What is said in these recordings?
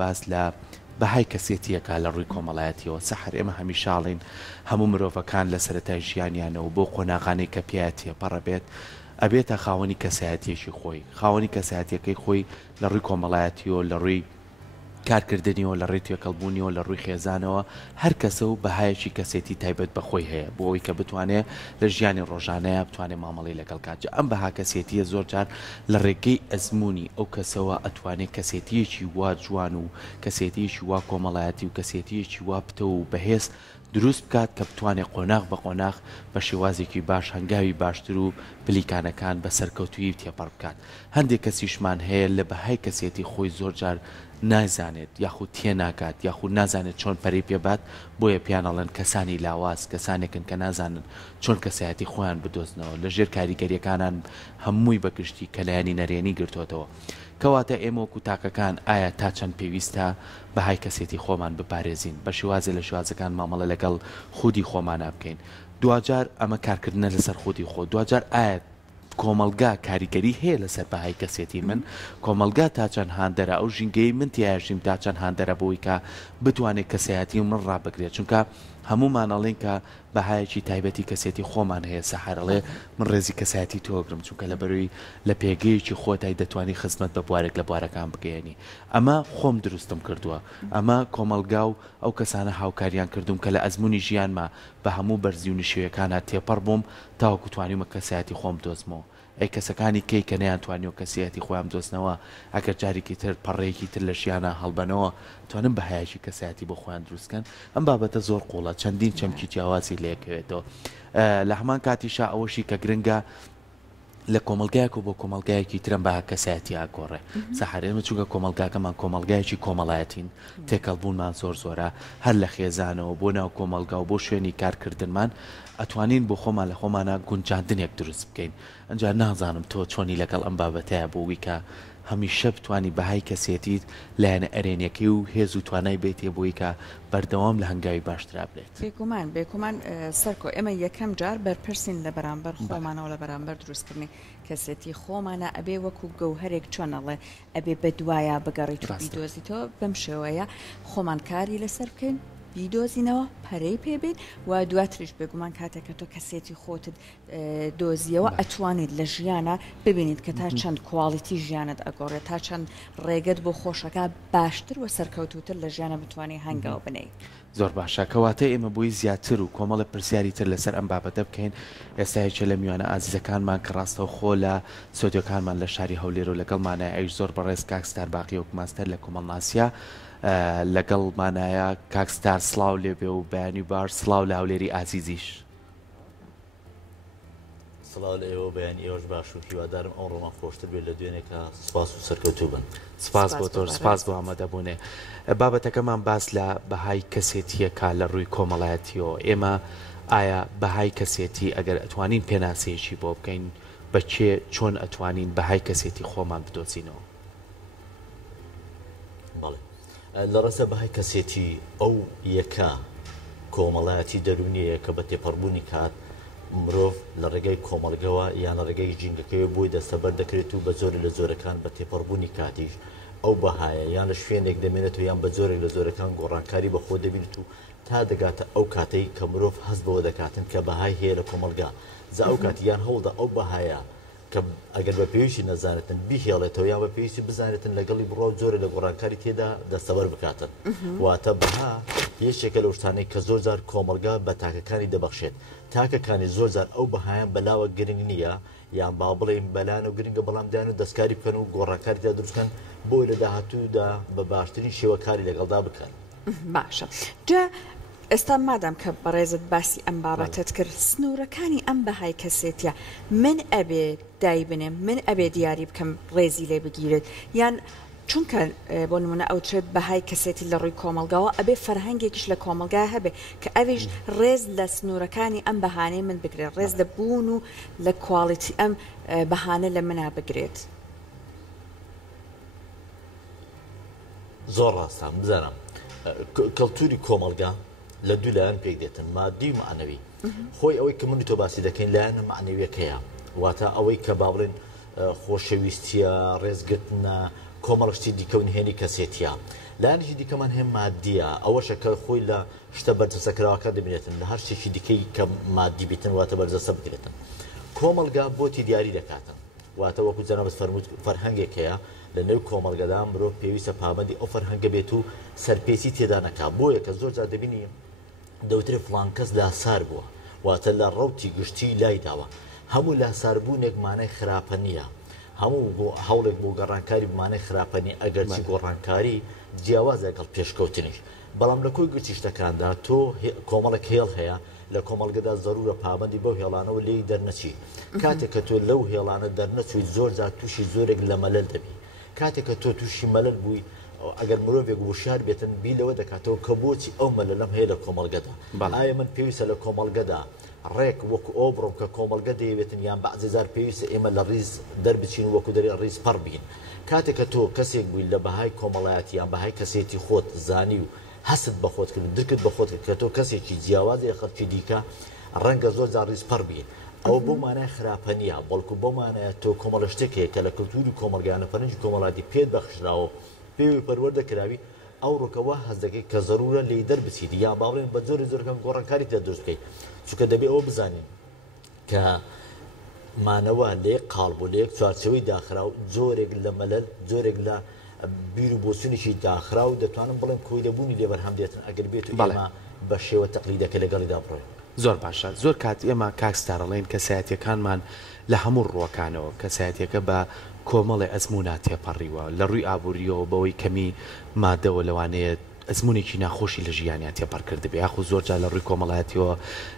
باس لە بەهای کەسێتیەکە لە ڕووی کۆمەڵایەتیەوە سەحر ئێمە هەمیشاڵین هەموو مرۆڤەکان لە سەرەتای ژیانیانەوە بۆ قۆناغانەی کە پیاەتە پەڕەبێت ئەبێتە خاوەنی کەسایەتیەکی خۆی خاوەنی کەسایەتیەکەی خۆی لە ڕووی کۆمەڵایەتیەوە لە ڕووی کارکردنیەوە لە ڕێی توێکەڵبوونیەوە لە ڕووی خێزانەوە هەر کەسە و بەهایەکی کەسێتی تایبەت بەخۆی هەیە بۆ ئەوی کە بتوانێت لە ژیانی ڕۆژانەیە بتوانێت مامەڵی لەگەڵ کاتجا ئەم بەها کەسێتیە زۆر جار لە ڕێگەی ئەزمموی ئەو کەسەوە ئەتوانێت کەسێتیەکی وا جوان و کەسێتیەکی وا کۆمەڵایەتی و کەسێتیەکی وا پتە و بەهێز دروست بکات کە بتوانێت قۆناغ بە قۆناغ بە شێوازێکی باش هەنگاوی باشتر و پلیکانەکان بە سەرکەوتوی تێپەڕ بکات هەندێک کەسیشمان هەیە لە بەهای کەسێتی خۆی زۆر جار نازانێت یاخود تێناکات یاخود نازانێت چۆن پەری پێبات بۆیە پیانەڵەن کەسانی لاواز کەسانێکن کە نازانن چۆن کەسایەتی خۆیان بدۆزنەوە لە ژێر کاریگەریەکانان هەمووی بەگشتی کەلایانی نەرێنی گرتوتەوە کەواتە ئێمە وەکو تاکەکان ئایا تا چەند پێویستە بەهای کەسێتی خۆمان بپارێزین بە شێوازێ لە شێوازەکان مامەڵە لەگەڵ خودی خۆمانە بکەین دوجار ئەمە کارکردنە لەسەر خودی خۆ دوجار ئایا کۆمەلگا کاریگەری هەیە لەسەر بەهای کەسێتی من کۆمەلگا تا چەند هاندەرە ئەو ژینگەی من تیاژیم تا چەند هاندەرە بۆی کە بتوانێت کەسایەتی من ڕابگرێت چونکە هەمومانەڵێن کە بەهایەکی تایبەتی کەسێتی خۆمان هەیە سەحارەڵێ من ڕێزی کەسایەتی تۆگرم چونکە لە بەروی لە پێگەیەکی خۆتای دەتوانی خزمەت بە بوارێک لە بوارەکان بگەێنی ئەمە خۆم دروستم کردووە ئەمە کۆمەلگا و ئەو کەسانە هاوکاریان کردوم کە لە ئەزمموی ژیانما بە هەموو بەرزی و نشێوەکانە تێپەڕ بووم تاوەکو توانیمە کەسایەتی خۆم دۆزمەوە ئەی کەسەکانی کەی کە نەیانتوانی و کەسیەتی خۆیان دۆستنەوە ئەگەر جارێکی تر پەڕێکی تر لە ژیانە هەڵبەنەوە توانم بە هەیەکی کەسایەتی بۆ خۆیان دروستکەن ئەم بابەتە زۆر قوڵە چەندین چەمکی جیاوازی لەیەکەوێتەوە لە هەمان کاتیشا ئەوەشی کە گرنگە لە کۆمەلگایەک و بۆ کۆمەلگایەکی ترم بە کەسایەتی ئاگۆڕێ سەحارێمە چونکە کۆمەلگاکەمان کۆمەلگایەکی کۆمەڵایەتین تێکەڵبوونمان زۆر زۆرە هەر لە خێزانەوە بۆ ناو کۆمەلگا و بۆ شوێنی کارکردنمان ئەتوانین بۆ خۆمان لە خۆمانە گونجاندنێک دروست بکەین ئەجا نازانم تۆ چۆنی لەگەڵ ئەم بابەتەیە بۆ ویکە هەمیشە بتوانی بەهای کەسێتیت لایەنە ئەرێنیەکەی و هێز و توانای بێتێ بۆی کە بەردەوام لە هەنگاوی باشترا بێت بێگومان سەرکۆ ئێمە یەکەم جار بەرپرسین لە بەرامبەر خۆمانەوە لە بەرامبەر دروستکردنی کەسێتی خۆمانە ئەبێ وەکو گەوهرێک چۆنەڵێ ئەبێ بە دوایە بگەڕیت و بیدۆزیتەوە بەم شێوەیە خۆمان کاری لەسەر بکەین بیدۆزینەوە پەرەی پێبێت و دواتریش بێگومان کاتێککە تۆ کەسێتی خۆتت دۆزیەوە ئەتوانیت لە ژیانە ببینیت کە تا چەند کواڵیتی ژیانت ئەگۆڕێت تا چەند ڕێگەت بۆ خۆشەکە باشتر و سەرکەوتوتر لە ژیانە بتوانێت هەنگاو بنەی زۆر باشە کەواتە ئێمە بۆی زیاتر و کۆمەڵە پرسیاری تر لەسەر ئەم بابەتە بکەین ئێستاهێکە لە میوانە ئازیزەکانمان کە ڕاستەوە خۆ لە سۆدیۆکانمان لە شاری هەولێر و لەگەڵمانە ئەوش زۆر بەڕێز کاکستار باقی وەک ماستەر لە کۆمەڵناسیا لەگەڵمانایە کاکستار سڵاو لێبێ و بەیانی باش سڵاو لە هەولێری ئازیزیش سڵاو لە ئێوە بەیان ئێوەش باش و هیوادارم ئەو ڕۆمان خۆشتر بێت لە دوێنێکە سوپاس و سەرکەوتوو بن سپاس بۆ تۆ سپاس بۆ ئامادەبوونێ بابەتەکەمان باس لە بەهای کەسێتیەکە لە ڕووی کۆمەڵایەتیەوە ئێمە ئایا بەهای کەسێتی ئەگەر ئەتوانین پێناسەیەکی بۆ بکەین بەچێ چۆن ئەتوانین بەهای کەسێتی خۆمان بدۆزینەوە بەڵێ لە ڕاستە بەهای کەسێتی ئەو یەکە کۆمەڵایەتی دەرونیەیە کە بە تێپەڕبوونی کات مرۆڤ لە ڕێگەی کۆمەڵگەوە یان لە ڕێگەی ژینگەکەی بۆی دەستەبەر دەکرێت و بە زۆری لە زۆرەکان بە تێپەڕبوونی کاتیش ئەو بەهایە یان لە شوێنێک دەمێنێت و یان بە زۆرێک لە زۆرەکان گۆڕانکاری بەخۆ دەبێت و تا دەگاتە ئەو کاتەی کە مرۆڤ هەست بەوە دەکاتن کە بەهای هەیە لە کۆمەلگا زە ئەو کاتی یان هەوڵدا ئەو بەهایە کە ئەگەر بە پێویستی نەزانێتن بیهێڵێتەوە یان بە پێویستی بزانێتن لەگەڵی بڕۆ زۆرە لە گۆڕانکاری تێدا دەستەبەر بکاتن واتە بەها یەکێکە لە شتانەی کە زۆر جار کۆمەلگا بە تاکەکانی دەبەخشێت تاکەکانی زۆر جار ئەو بەهایان بەلاوە گرنگ نییە یان با بڵێن بەلانە و گرنگە بەڵام دایان و دەستکاری بکەن و گۆڕانکاری دا دروستکەن بۆی لە داهاتوودا بە باشترین شێوەکاری لەگەڵدا بکەن باشە جا ئێستا مادام کە بەڕێزت باسی ئەم بابەتت کرد سنوورەکانی ئەم بەهای کەسێتیە من ئەبێ دای بنێم من ئەبێ دیاری بکەم ڕێزی لێ بگیرێت یان چونکە بۆ نمونە ئەوترێت بەهای کەسێتی لە ڕووی کۆمەلگاوە ئەبێ فەرهەنگێکیش لە کۆمەلگا هەبێ کە ئەویش ڕێز لە سنوورەکانی ئەم بەهانەی من بگرێت ڕێز لە بوون و لە کواڵیتی ئەم بەهانە لە منا بگرێت زۆر ڕاستە بزانم کەڵتوری کۆمەلگا لە دوو لایەن پێک دێتن مادی و معنەوی خۆی ئەوەی کە من تۆ باسی دەکەین لایەنە معنەویەکەیە واتە ئەوەی کە با بڵێن خۆشەویستیە ڕێزگرتنە کۆمەڵشتی دیکەون هێنی کەسێتیە لایەنێکی دیکەمان هەیە مادیە ئەوەشە کە خۆی لە شتە بەرجەسەکراوەکە دەبێتن لە هەر شتێکی دیکەی کە مادی بیتن واتە بەرجەسە بگرێتن کۆمەلگا بۆتی دیاری دەکاتن واتە وەکو جەنابەت فەرمووت فەرهەنگێک هەیە لە نێو کۆمەڵگەدا مرۆڤ پێویستە پابەندی ئەو فەرهەنگە بێت و سەرپێچی تێدا نەکات بۆیە کە زۆر جار دەبینی دەوترێت فڵان کەس لاسار بووە واتە لە ڕەوتی گشتی لای داوە هەموو لاساربوونێک مانای خراپە نییە هەموو هەوڵێک بۆ گەڕانکاری بمانەی خراپەنی ئەگەرچی گۆڕانکاری جیاواز لەگەڵ پێشکەوتنیش بەڵام لە کۆی گرتی شتەکاندا تۆ کۆمەڵێک هێڵ هەیە لە کۆمەڵگەدا زەرورە پابەندی بەو هێڵانەوە لێی دەرنەچی کاتێک کە تۆ لەو هێڵانە دەرنەچووی زۆر جار تووشی زۆرێک لە مەلەل دەبی کاتێک کە تۆ تووشی مەلەل بووی ئەگەر مرۆڤێک وشار بێتن بیلەوە دەکاتەوە کە بۆچی ئەو مەلەلەم هەیە لە کۆمەڵگەدا ئایا من پێویستە لە کۆمەڵگەدا ڕێک وەکو ئەو بڕۆم کە کۆمەڵگە دەیەوێتن یان بەعزێزار پێویستە ئێمە لە ڕیز دەربچین وەکو دەری ڕیز پەڕ بین کاتێک کە تۆ کەسێک بووی لە بەهای کۆمەڵایەتی یان بەهای کەسێتی خۆت زانی و هەست بە خۆتکردن درکت بە خۆت کە تۆ کەسێکی جیاوازی خەڵکی دیکە ڕەنگە زۆر جار ڕیز پەڕ بین ئەو بۆ مانای خراپە نییە بەڵکو بۆ مانایە تۆ کۆمەڵە شتێکەیە کە لە کەلتوری کۆمەلگایانە فەرهەنگی کۆمەڵاتی پێت بەخشراوە پێوی پەروەردەکراوی ئەو ڕووکەوە هەست دەکەی کە زەرورە لێی دەربچیت یا باڵێن بە زۆری زۆرەکەم گۆڕانکاری تێ دروست بکەیت چونکە دەبێت ئەوە بزانین کە مانەوە لێک قاڵبوو لەیەک چوارچەوەی داخرا و زۆرێک لە مەلەل زۆرێک لە بیر و بۆچوونێکی داخرا و دەتوانم بڵێم کۆی لەبوونی لێبەرهەم دێتن ئەگەر بێت و ئێمە بە شێوە تەقلیدەکە لەگەڵیدا بڕۆین زۆر باشە زۆر کات ئێمە کاکستارەڵێن کەسایەتیەکانمان لە هەموو ڕووەکانەوە کەسایەتیەکە بە کۆمەڵی ئەزمونا تێپەڕیوە لە ڕووی ئابوووریەوە بەوەی کەمی مادەوە لەوانەیە ئەزمونێکی ناخۆشی لە ژیانیان تێپەڕ کردبێ یاخو زۆر جار لە ڕووی کۆمەڵایەتیەوە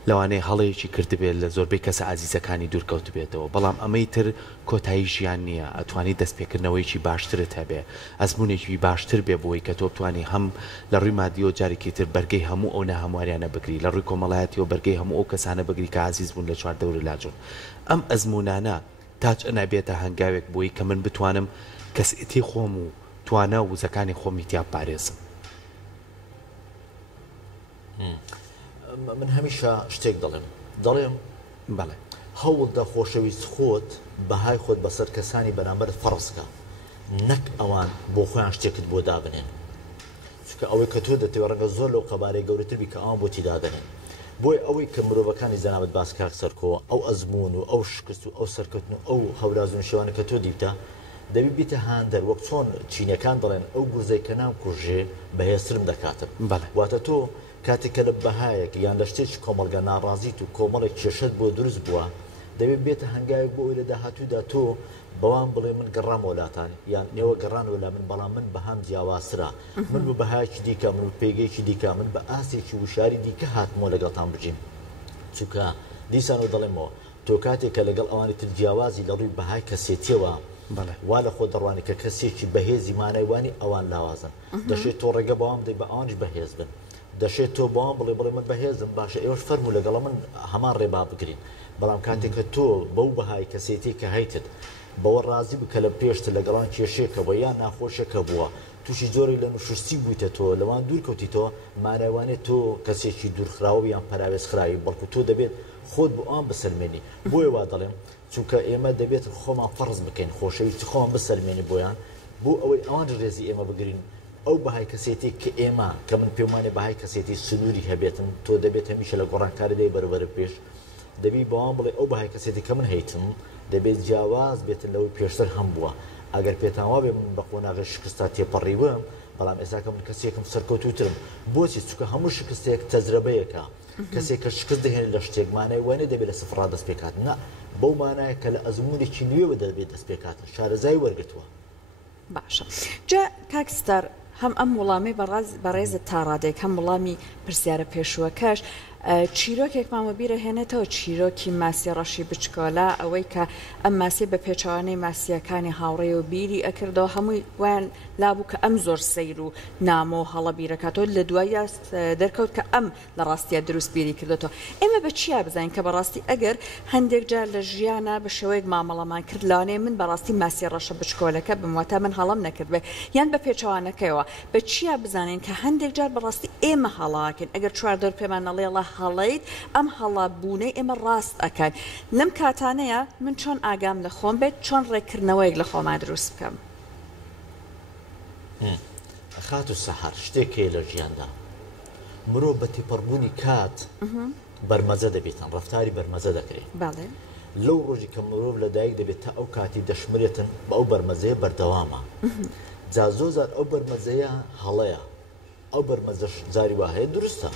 لەوانەیە هەڵەیەکی کردبێت لە زۆربەی کەسە ئازیزەکانی دوورکەوت بێتەوە بەڵام ئەمەی تر کۆتایی ژیان نییە ئەتوانی دەستپێکردنەوەیکی باشترت هەبێ ئەزمونێکی باشتر بێ بۆی کە تۆ بتوانانی هەم لە ڕووی مادیەوە جارێکی تر بەرگەی هەموو ئەو ناهەمواریانە بگری لە ڕووی کۆمەڵایەتیەوە بەرگەی هەموو ئەو کەسانە بگری کە عزیز بوون لە چوار دەورە لاجون ئەم ئەزمونانە تاچ ئەنابێتە هەنگاوێک بۆی کە من بتوانم کەسێتی خۆم و توانە وزەکانی خۆمی تیا پارێزم من هەمیشە شتێک دەڵێم بەڵێ هەوڵدا خۆشەویست خۆت بەهای خۆت بەسەر کەسانی بەرامبەر فەڕزکە نەک ئەوان بۆ خۆیان شتێکت بۆ دابنێن چونکە ئەوەی کە تۆ دەتەوێت ڕەنگە زۆر لەو قەبارەی گەورەتربی کە ئەوان بۆ تیدادنێن بۆی ئەوەی کە مرۆڤەکانی جەنابەت باس کاک سەرکۆ ئەو ئەزمون و ئەو شکست و ئەو سەرکەوتن و ئەو هەورازون شێوانە کە تۆ دیتە دەبی بیتە هاندەر وەک چۆن چینەکان دەڵێن ئەو گورزەی کە نام کوژێ بەهێزترم دەکاتم واتە تۆ کاتێککە لە بەهایەک یان لە شتێکی کۆمەلگە ناڕازیت و کۆمەڵێک کێشت بۆ دروست بووە دەبێت بێتە هەنگاوێک بۆ ئەوی لە داهاتوودا تۆ بەوان بڵێ من گەڕام وڵاتانی یان نێوە گەڕانەوە لە من بەڵام من بەهام جیاوازترا من بە بەهایەکی دیکە من و پێگەیەکی دیکە من بە ئاسێکی وشاری دیکە هاتمەوە لەگەڵتان بژین چونکە دیسان و دەڵێمەوە تۆ کاتێککە لەگەڵ ئەوانی تر جیاوازی لە ڕووی بەهای کەسێتیەوە وا لە خۆ دەڕوانی کە کەسێکی بەهێزی مانایوانی ئەوان لاوازن دەشێت تۆ ڕێگە بەوام دەی بە ئەوانش بەهێز بن دەشێت تۆ بەوام بڵێ من بەهێزم باشە ئێوەش فەرموو لەگەڵە من هەمان ڕێبا بگرین بەڵام کاتێک کە تۆ بەو بەهای کەسێتی کە هەیتت بەوە ڕازی بکە لە پێشتر لەگەڵان کێشێکەوە یان ناخۆشێکە بووە تووشی زۆری لە نوشستی بوویتە تۆ لەوان دوورکەوتیتەوە مانایوانێت تۆ کەسێکی دوورخراوە یان پەراوێزخراوی بەڵکو تۆ دەبێت خۆت بۆ ئەوان بسەلمێنی بۆیە وا دەڵێم چونکە ئێمە دەبێت خۆمان فەرز بکەین خۆشەویستی خۆمان بسەلمێنی بۆیان بۆ ئەوەی ئەوان ڕێزی ئێمە بگرین ئەو بەهای کەسێتی کە ئێمە کە من پێمانێ بەهای کەسێتی سنووری هەبێتن تۆ دەبێت هەمیشە لە گۆڕانکاری دەی بەرەبەرە پێش دەبی بەوان بڵێ ئەو بەهای کەسێتی کە من هەیتم دەبێت جیاواز بێتن لەوەی پێشتر هەم بووە ئەگەر پێتانوا بێ من بە قۆناغی شکستا تێپەڕیوەم بەڵام ئێستا کە من کەسێکم سەرکەوتوترم بۆچی چونکە هەموو شکستێک تەجربەیەکە کەسێک کە شکست دەهێنێت لە شتێک مانای وانە دەبێت لە سفرا دەست پێکاتن نا بەو مانایە کە لە ئەزمونێکی نوێوە دەبێت دەست پێکاتن شارەزای وەرگتووە باشە جا کاکستەر هەم ئەم وڵامی بەڕێزت تا ڕادێک هەم وڵامی پرسیارە پێشووەکەش چیرۆکێکمانوە بیرە هێنێتەوە چیرۆکی ماسی ڕەشی بچکۆلا ئەوەی کە ئەم ماسی بە پێچوانەی ماسیەکانی هاوڕێ و بیری ئەکردەوە هەمووی ویان لابوو کە ئەم زۆر سەیر و نامۆ هەڵە بیرەکاتەوە لە دوای دەرکەوت کە ئەم لە ڕاستیە دروست بیری کردێتەوە ئێمە بە چیا بزانین کە بەڕاستی ئەگەر هەندێک جار لە ژیانە بە شێوەیەک مامەڵەمان کرد لەوانەیە من بەڕاستی ماسی ڕەشە بچکۆلەکە بمواتە من هەڵم نەکردبێ یان بە پێچوانەکەیەوە بە چیا بزانین کە هەندێک جار بەڕاستی ئێمە هەڵاکەین ئەگەر چوار دەور پێمان نەڵێڵە هەڵەیت ئەم هەڵا بوونەی ئێمە ڕاست ئەکەن لەم کاتانەیە من چۆن ئاگام لە خۆم بێت چۆن ڕێکردنەوەیەک لە خۆمان دروست بکەم خات و سەحەر شتێکێ لە ژیاندا مرۆڤ بە تێپەڕبوونی کات بەرمەزە دەبێتن ڕەفتاری بەرمەزە دەکرێت لەو ڕۆژی کە مرۆڤ لەدایک دەبێت تا ئەو کاتی دەشمرێتن بە ئەو بەرمەزەیە بەردەوامە جا زۆر ئەو بەرمەزەیە هەڵەیە ئەو بەرمەزەش جاری وا هەیە دروستە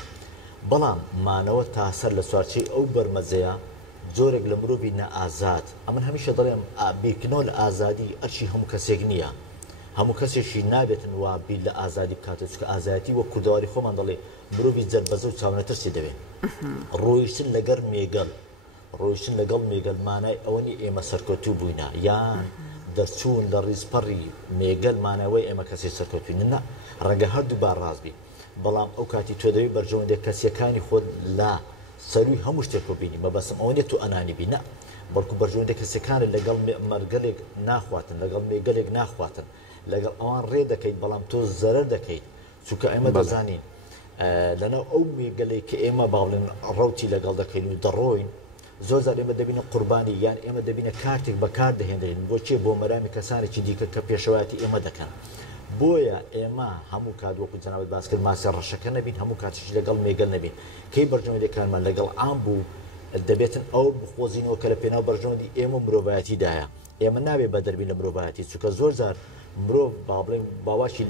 بەڵام مانەوە تاسەر لە سوارچەی ئەو بەرمەزەیە زۆرێک لە مرۆڤی نەئازاد ئەمن هەمیشە دەڵێم بیرکردنەوە لە ئازادی ئەرچی هەموو کەسێک نییە هەموو کەسێکی نابێتن وا بیر لە ئازادی بکاتە چکە ئازادی وە کوردەواری خۆمان دەڵێ مرۆڤی جەربەزە و چاونەترسی دەوێت ڕۆیشتن لەگەر مێگەڵ ڕۆیشتن لەگەڵ مێگەل مانای ئەوەنی ئێمە سەرکەوتوو بووینە یان دەرچوون لە ڕیزپەڕی مێگەل مانەوەی ئێمە کەسی سەرکەوتوین نە ڕەنگە هەردوو بار ڕازبی بەڵام ئەو کاتی تۆ دەوی بەرژەوەندێک کەسیەکانی خۆت لا سەروی هەموو شتێک بینی مەبەسم ئەوەنێت تو ئەنانی بینە بەڵکو بەرژەوەندێک کەسەکانت لەگەڵ مەرگەلێک ناخواتن لەگەڵ مێگەلێک ناخواتن لەگەڵ ئەوان ڕێ دەکەیت بەڵام تۆ زەرەر دەکەیت چونکە ئێمە دەزانین لەناو ئەو مێگەلەی کە ئێمە باڵێن ڕەوتی لەگەڵ دەکەین و دەڕۆین زۆر ئێمە دەبینە قوربانی یان ئێمە دەبینە کارتێک بەکار دەهێنرین بۆچێ بۆ مەرامی کەسانێکی دیکە کە پێشەوەتی ئێمە دەکەن بۆیە ئێمە هەموو کات وەکو جەنابەت باس کرد ماسی ڕەشەکە نەبین هەموو کاتیش لەگەڵ مێگەل نەبین کەی بەرژەوەندەکانمان لەگەڵ ئام بوو دەبێتن ئەو بخۆزینەوە کە لە پێناو بەرژەوەندی ئێمە مرۆڤایەتیدایە ئێمە نابێت بە دەربین لە مرۆڤایەتی چونکە زۆر جار مرۆڤ باڵێن باواشی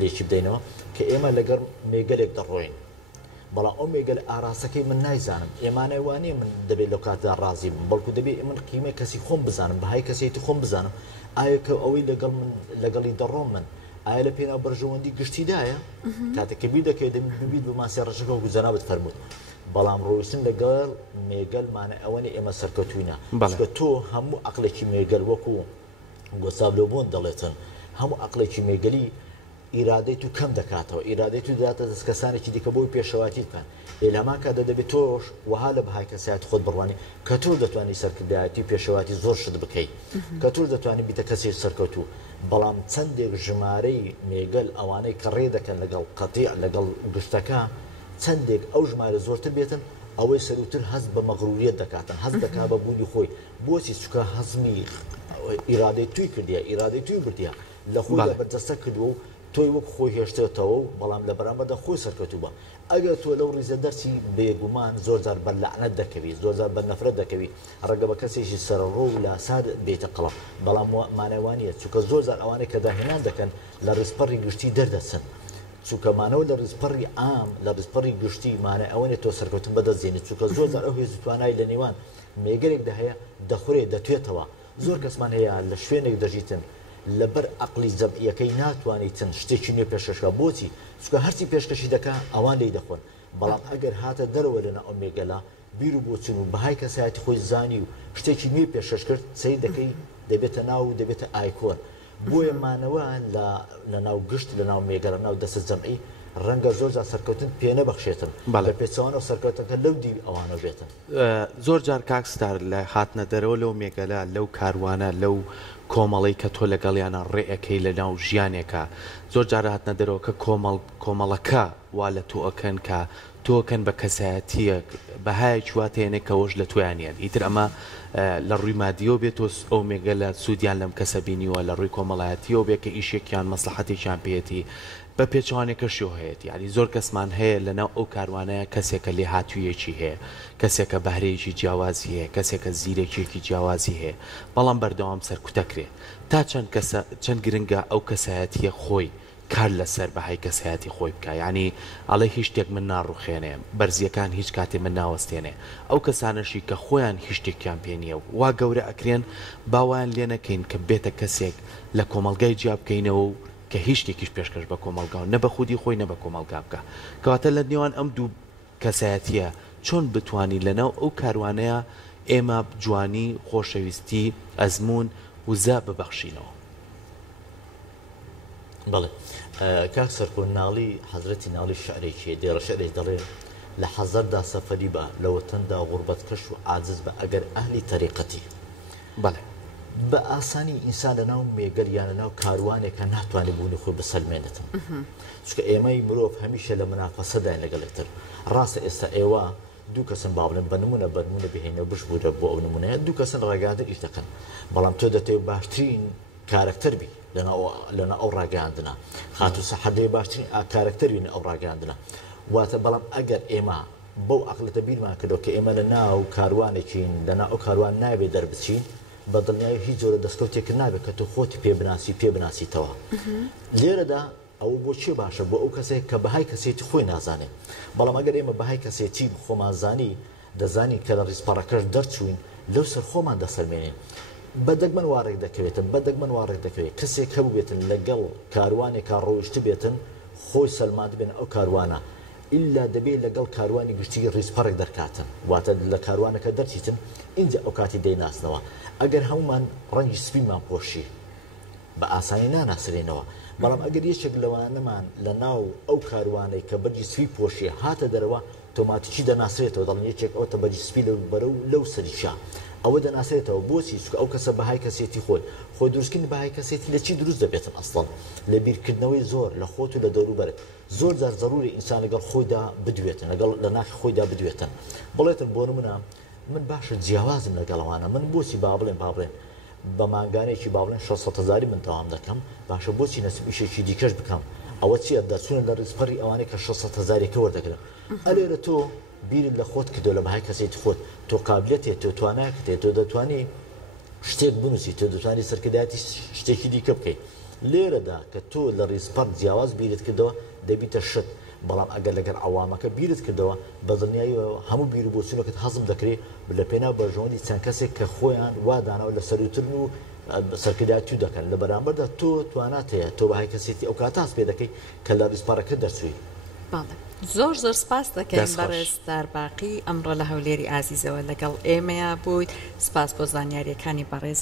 لێکی بدەینەوە کە ئێمە لەگەڵ مێگەلێک دەڕۆین بەڵام ئەو مێگەل ئاراسەکەی من نایزانم ئێمانای وانێ من دەبێت لەو کاتدا ڕازی بم بەڵکو دەبێت من قیمەی کەسی خۆم بزانم بەهای کەسێتی خۆم بزانم ئایا کە ئەوەی لەگەڵ من لەگەڵی دەڕۆم من ئایا لە پێناو بەرژەوەندی گشتیدایە کاتێککە بیر دەکەێت ببیت بە ماسی ڕەشەکە و جەنابەت فەرمووت بەڵام ڕۆیشتن لەگەڵ مێگەلمانە ئەوەنێ ئێمە سەرکەوتوینە چونکە تۆ هەموو عەقڵێکی مێگەل وەکو گۆسابلۆبۆن دەڵێتن هەموو عەقڵێکی مێگەلی ئیرادەی تو کەم دەکاتەوە ئیرادەی تو دەداتە دەست کەسانێکی دیکە بۆی پێشەواتی بکەن ئێلامان کاتە دەبێت تۆش وها لە بەهای کەسایەتی خۆت بڕوانی کە تۆ دەتوانانی سەرکردایەتی پێشەواتی زۆر شت بکەیت کە تۆ دەتوانانی بیتە کەسێک سەرکەوتوو بەڵام چەندێک ژمارەی مێگەل ئەوانەی کە ڕێ دەکەن لەگەڵ قەتیع لەگەڵ گشتەکە چەندێک ئەو ژمارە زۆرتر بێتن ئەوەی سەروتر هەست بە مەغروریەت دەکاتن هەست دەکا بە بوونی خۆی بۆچی چکە هەزمی ئیرادەی توی کردیە ئیرادەی توی بردیە لە خۆی بەردەستە کردووە و تۆی وەک خۆی هێشتێتەوە و بەڵام لە بەرامبەردا خۆی سەرکەوتوو بە ئەگەر تۆ لەو ڕیزە دەرسی بێگومان زۆرجار بە لەعنەت دەکەوی زۆرجار بە نەفرەت دەکەوی ڕەنگە بە کەسێکی سەرڕۆ و لاساد بێتە قەڵەم بەڵام مانەوانیە چونکە زۆرجار ئەوانەی کە داهێنان دەکەن لە ڕیزپەڕی گشتی دەردەچن چونکەمانەوە لە ڕیزپەڕی ئام لە ڕیزپەڕی گشتی مانە ئەوەنێت تۆ سەرکەوتن بەدەستێنێت چونکە زۆرجار ئەو هێز توانای لە نێوان مێگەرێکدا هەیە دەخورێت دەتوێتەوە زۆر کەسمان هەیە لە شوێنێک دەژیتن لەبەر عەقلی جەمعیەکەی ناتوانیتن شتێکی نوێ پێشکەشکە بۆچی چونکە هەرچی پێشکەشی دەکا ئەوان لێی دەخۆن بەڵام ئەگەر هاتە دەرەوە لەنە ئەو مێگەلا بیر و بۆچن و بەهای کەسایەتی خۆی زانی و شتێکی نوێ پێشکەش کرد سەیر دەکەی دەبێتە ناو و دەبێتە ئایکۆن بۆیە مانەوە لە ناو گشت لە ناو مێگەلە ناو دەستە جەمعی ڕەنگە زۆرجار سەرکەوتن پێ نەبەخشێتن لە پێچەوانەوە سەرکەوتنەکە لەو دی ئەوانە بێتن زۆر جار کاکستار لە هاتنە دەرەوە لەو مێگەلە لەو کاروانە لەو کۆمەڵی کە تۆ لەگەڵیانە ڕێەکەی لە ناو ژیانێکە زۆر جار هاتنە دەرەوە کە کۆمەڵەکە وا لە تۆ ئەکەن کە تۆکەن بە کەسایەتیەک بەهایەک واتێنێک کەەوەش لە تویانیان ئیتر ئەمە لە ڕووی مادیۆ بێت تۆ ئەو مێگەلە سوودیان لەم کەسە بینیوە لە ڕووی کۆمەڵایەتیەوە بێت کە ئیشێکیان مەسلحەتێکیان پێێتی بە پێچوانێکەشیۆ هەیەی یعنی زۆر کەسمان هەیە لەناو ئەو کاروانەیە کەسێکە لێ هاتوویەکی هەیە کەسێکە بەهرەیەکی جیاوازی هەیە کەسێکە زیرێکێکی جیاوازی هەیە بەڵام بەردەوام سەرکوتەکرێ تا چەند گرنگە ئەو کەسایەتیە خۆی کار لەسەر بەهای کەسایەتی خۆی بکە یعنی ئەڵێ هیچ شتێک من ناڕوخێنێ بەرزیەکان هیچ کاتێ من ناوەستێنێ ئەو کەسانەشی کە خۆیان هیچ شتێکیان پێ نییە وا گەورە ئەکرێن باوایان لێ نەکەین کە بێتە کەسێک لە کۆمەلگای جیا بکەینەوە و کە هیچ شتێکیش پێشکەش بە کۆمەلگاو نە بە خودی خۆی نە بە کۆمەلگا بکە کەواتە لە نێوان ئەم دوو کەسایەتیە چۆن بتوانی لەناو ئەو کاروانەیە ئێمە جوانی خۆشەویستی ئەزمون وزە ببەخشینەوە بەڵێ کاک سەرکۆ ناڵی حەزرەتی ناڵی شعرێکی دێڕە شعرێک دەڵێ لە حەزەردا سەفەری بە لە وەتەندا غوربەتکەش و عاجز بە ئەگەر ئەهلی تەریقەتی بەڵێ بە ئاسانی ئینسان لە ناو مێگەریان لە ناو کاروانێکە ناتوانێت بوونی خۆی بسەلمێنێتن چونکە ئێمەی مرۆڤ هەمیشە لە مناقەسەداین لەگەڵێکتر ڕاستە ئێستا ئێوە دوو کەسن با بڵێن بە نمونە بهێنەوە بش بووە بۆ ئەو نمونەیە دوو کەسن ڕێگادر ئیش دەکەن بەڵام تۆ دەتەوێت باشترین کارکتەر بی لەنا ئەو ڕاگەاندنە خاتو سەحەدەی باشترین کارکتەروین ئەو ڕاگەاندنە واتە بەڵام ئەگەر ئێمە بەو عقلەتە بیرمان کردەوە کە ئێمە لە ناو کاروانێکین لەنا ئەو کاروان نابێت دەربچین بە دڵنیایی هیچ جۆرە دەستکەوتێک نابێت کە تۆ خۆتی پێ بناسیتەوە لێرەدا ئەو بۆچی باشە بۆ ئەو کەسێک کە بەهای کەسێتی خۆی نازانێت بەڵام ئەگەر ئێمە بەهای کەسێتی خۆمانزانی دەزانی کە لە ڕیزپەڕەکەش دەرچوین لەو سەر خۆمان دەسەرمێنین بەدەگمەن وارێک دەکەوێتن بەدەگمەن وارێک دەکەوێت کەسێک هەبوو بێتن لەگەڵ کاروانێکا ڕۆیشت بێتن خۆی سەلماند بێن ئەو کاروانە ئللا دەبێت لەگەڵ کاروانی گشتی ڕیزپەڕێک دەرکاتن واتە لە کاروانەکە دەرچیتن اینجا ئەو کاتی دەیناسنەوە ئەگەر هەمومان ڕەنگی سپیمان پۆشی بە ئاسانی ناناسرێنەوە بەڵام ئەگەر یەکێک لەوانەمان لە ناو ئەو کاروانەی کە بەرجی سپی پۆشی هاتە دەرەوە تۆماتیکی دەناسرێتەوە دەڵێن یەکێک ئەوتە بەرجی سپی بەرەو لەو سەریشا ئەوە دەناسرێتەوە بۆچی چونکە ئەو کەسە بەهای کەسێتی خۆی دروستکردن بەهای کەسێتی لە چی دروست دەبێتن ئەسڵەن لە بیرکردنەوەی زۆر لە خۆت و لە دەوروبەرت زۆر جار ضروری ئینسان لەگەڵ خۆیدا بدوێتن لەگەڵ لە ناخی خۆیدا بدوێتن بڵێتن بۆ نمونە من باشە جیاوازم لەگەڵەوانە من بۆچی با بڵێن بە مانگانێکی با بڵێن 600,000 من تەوام دەکەم باشە بۆچی نەسب ئیشێکی دیکەش بکەم ئەوە چیە دەچونە لە ڕیزپەڕی ئەوانەی کە 600,000 وەردەگرن ئەلێرە تۆ بیرت لە خۆت کردو لە بەهای کەسێتی خۆت تۆ قابلێتێت تۆ تواناکەتێت تۆ دەتوانی شتێک بنووسی تۆ دەتوانی سەرکردایەتی شتێکی دیکە بکەیت لێرەدا کە تۆ لە ڕیزپەڕ جیاواز بیرت کردەوە دەبیتە شت بەڵام ئەگەر لەگەر عوامەکە بیرت کردەوە بە دڵنیایی هەموو بیر و بۆچوونەکەت هەزم دەکرێت لە پێناو بەژۆنی چەند کەسێک کە خۆیان وادانەوە لە سەروترن و سەرکردایەتی دەکەن لە بەرامبەردا تۆ توانات هەیە تۆ بەهای کەسێتی ئەو کاتاس پێ دەکەی کە لە ڕیزپەڕەکە دەرچووی زۆر سپاس دەکەین بەڕێز دارباقی ئەمڕۆ لە هەولێری ئازیزەوە لەگەڵ ئێمەیە بوویت سپاس بۆ زانیاریەکانی بەڕێز